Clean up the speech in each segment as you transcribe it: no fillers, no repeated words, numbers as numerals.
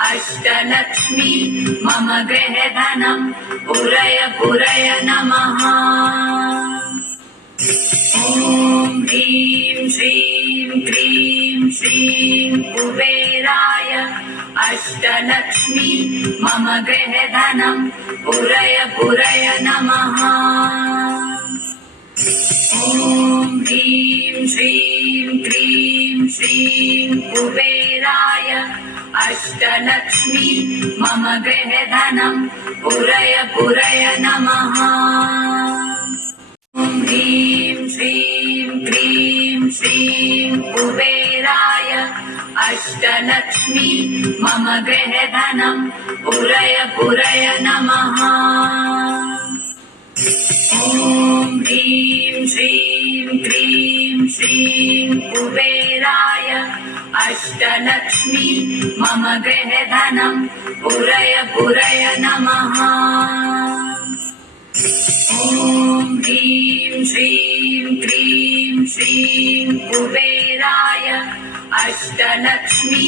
अष्टलक्ष्मी मम गृहे धनं पुरय पुरय नमः। ॐ ह्रीं श्रीं क्रीं श्रीं कुबेराय अष्टलक्ष्मी मम गृहे धनं पुरय पुरय नमः। ॐ ह्रीं श्रीं क्रीं श्रीं कुबेराय अष्टलक्ष्मी मम गृहे धनं पुरय पुरय नमः। ॐ ह्रीं श्रीं क्रीं श्रीं कुबेराय अष्टलक्ष्मी मम गृहे धनं पुरय पुरय नमः। ॐ ह्रीं श्रीं क्रीं श्रीं कुबेराय अष्टलक्ष्मी मम गृहे धनं पुरय पुरय नमः। ॐ ह्रीं श्रीं क्रीं श्रीं कुबेराय अष्टलक्ष्मी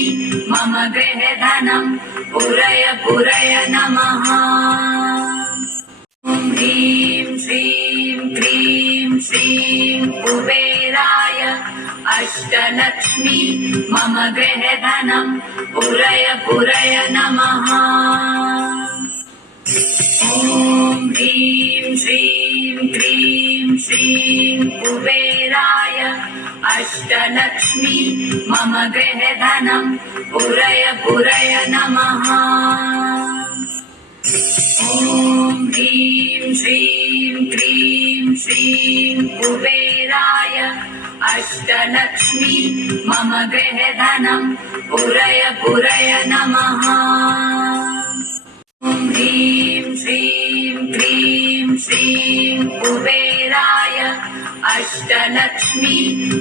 मम गृहे धनं पुरय पुरय नमः। ॐ ह्रीं श्रीं क्रीं श्रीं कुबेराय अष्टलक्ष्मी मम गृहे धनं पुरय पुरय नमः। ॐ ह्रीं श्रीं क्रीं श्रीं कुबेराय अष्टलक्ष्मी मम गृहे धनं पुरय पुरय नमः। ॐ ह्रीं श्रीं क्रीं श्रीं कुबेराय अष्टलक्ष्मी मम गृहे धनं पुरय पुरय नमः। ॐ ह्रीं श्रीं क्रीं श्रीं कुबेराय अष्टलक्ष्मी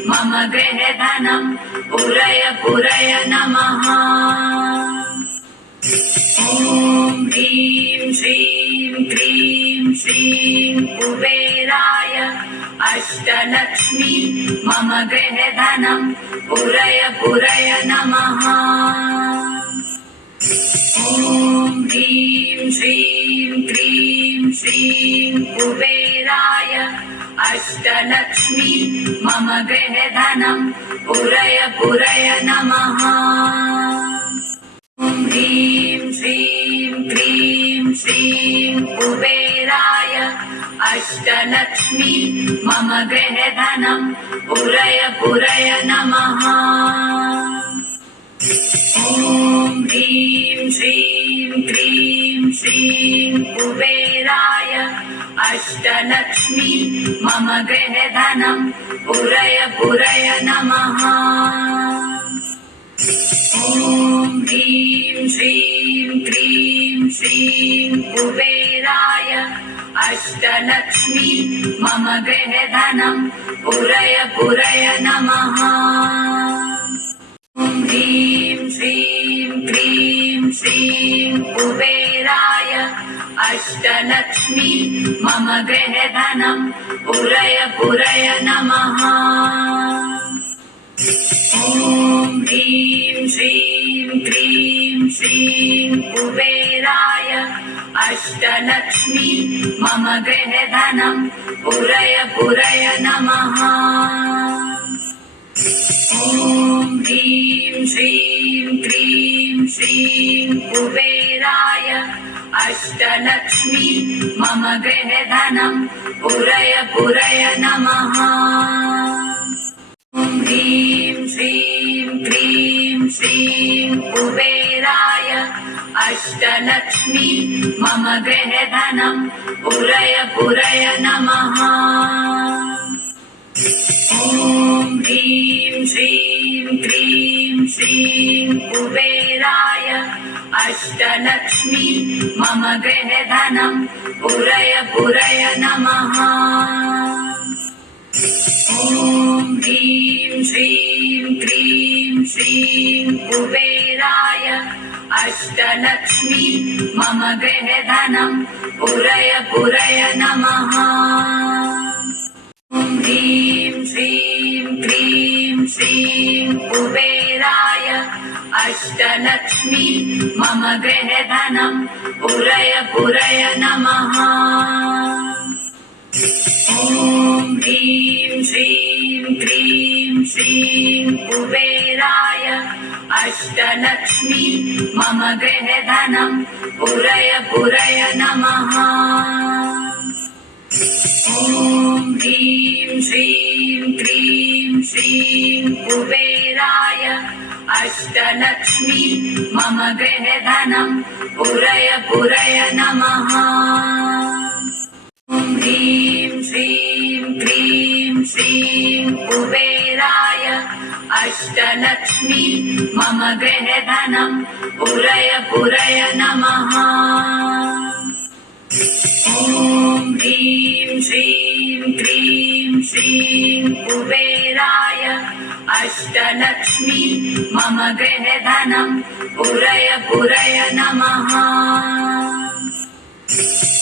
मम गृहे धनं पुरय पुरय नमः। ॐ ह्रीं श्रीं क्रीं श्रीं कुबेराय अष्टलक्ष्मी मम गृहे धनं पुरय पुरय नमः। ॐ ह्रीं श्रीं क्रीं श्रीं कुबेराय अष्टलक्ष्मी मम गृहे धनं पुरय पुरय नमः। ॐ ह्रीं श्रीं क्रीं श्रीं कुबेराय अष्टलक्ष्मी मम गृहे धनं पुरय पुरय नमः। ॐ ह्रीं श्रीं क्रीं श्रीं कुबेराय अष्टलक्ष्मी मम गृहे धनं पुरय पुरय नमः। ॐ ह्रीं श्रीं क्रीं श्रीं कुबेराय अष्टलक्ष्मी मम गृहे धनं पुरय पुरय नमः। ॐ ह्रीं श्रीं क्रीं श्रीं कुबेराय अष्टलक्ष्मी मम गृहे धनं पुरय पुरय नमः। ॐ ह्रीं श्रीं क्रीं श्रीं कुबेराय अष्टलक्ष्मी मम गृहे धनं पुरय पुरय नमः। ॐ ह्रीं श्रीं क्रीं श्रीं कुबेराय अष्टलक्ष्मी मम गृहे धनं पुरय पुरय नमः। ॐ ह्रीं श्रीं क्रीं श्रीं कुबेराय अष्टलक्ष्मी मम गृहे धनं पुरय पुरय नमः। ॐ ह्रीं श्रीं क्रीं श्रीं कुबेराय अष्टलक्ष्मी मम गृहे धनं पुरय पुरय नमः। ॐ ह्रीं श्रीं क्रीं श्रीं कुबेराय अष्टलक्ष्मी मम गृहे धनं पुरय पुरय नमः। ॐ ह्रीं श्रीं क्रीं श्रीं कुबेराय अष्टलक्ष्मी मम गृहधनम् पुरय पुरय नमः। ॐ ह्रीं श्रीं क्रीं श्रीं कुबेराय अष्टलक्ष्मी मम गृहधनम् पुरय पुरय नमः। ॐ ह्रीं श्रीं क्रीं श्रीं कुबेराय अष्टलक्ष्मी मम गृहधनम् पुरय पुरय नमः। ॐ ह्रीं श्रीं क्रीं श्रीं कुबेराय अष्टलक्ष्मी मम गृहधनम् पुरय पुरय नमः। ॐ ह्रीं श्रीं क्रीं श्रीं कुबेराय अष्टलक्ष्मी मम गृहधनम् पुरय पुरय नमः।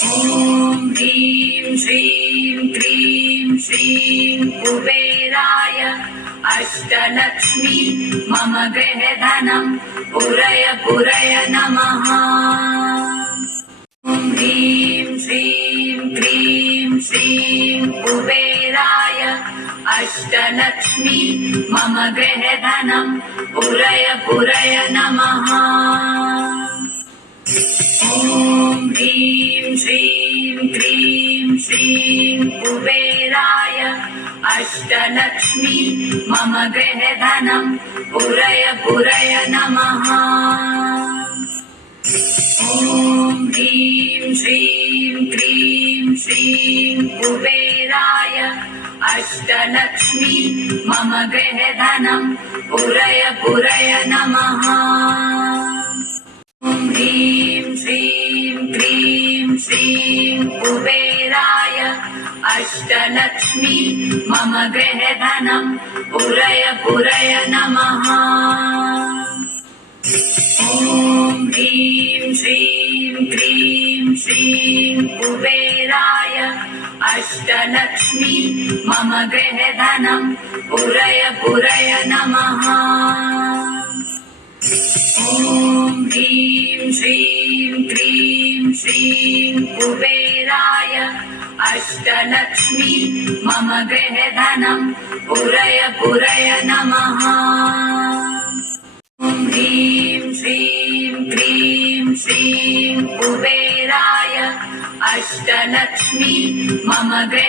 ॐ ह्रीं श्रीं क्रीं श्रीं कुबेराय अष्टलक्ष्मी मम गृहधनम् पुरय पुरय नमः। ॐ ह्रीं श्रीं क्रीं श्रीं कुबेराय अष्टलक्ष्मी मम गृहधनम् पुरय पुरय नमः। ॐ ह्रीं श्रीं क्रीं श्रीं कुबेराय अष्टलक्ष्मी मम गृहधनम् पुरय पुरय नमः। ॐ ह्रीं श्रीं क्रीं श्रीं कुबेराय अष्टलक्ष्मी मम गृहधनम् पुरय पुरय नमः। ॐ ह्रीं श्रीं क्रीं श्रीं कुबेराय अष्टलक्ष्मी मम गृहधनम् पुरय पुरय नमः। ॐ ह्रीं श्रीं क्रीं श्रीं कुबेराय अष्टलक्ष्मी मम गृहधनम् पुरय पुरय नमः। ॐ ह्रीं श्रीं क्रीं श्रीं कुबेराय अष्टलक्ष्मी मम गृहधनम् पुरय पुरय नमः। ॐ ह्रीं श्रीं क्रीं श्रीं कुबेराय अष्टलक्ष्मी मम गृह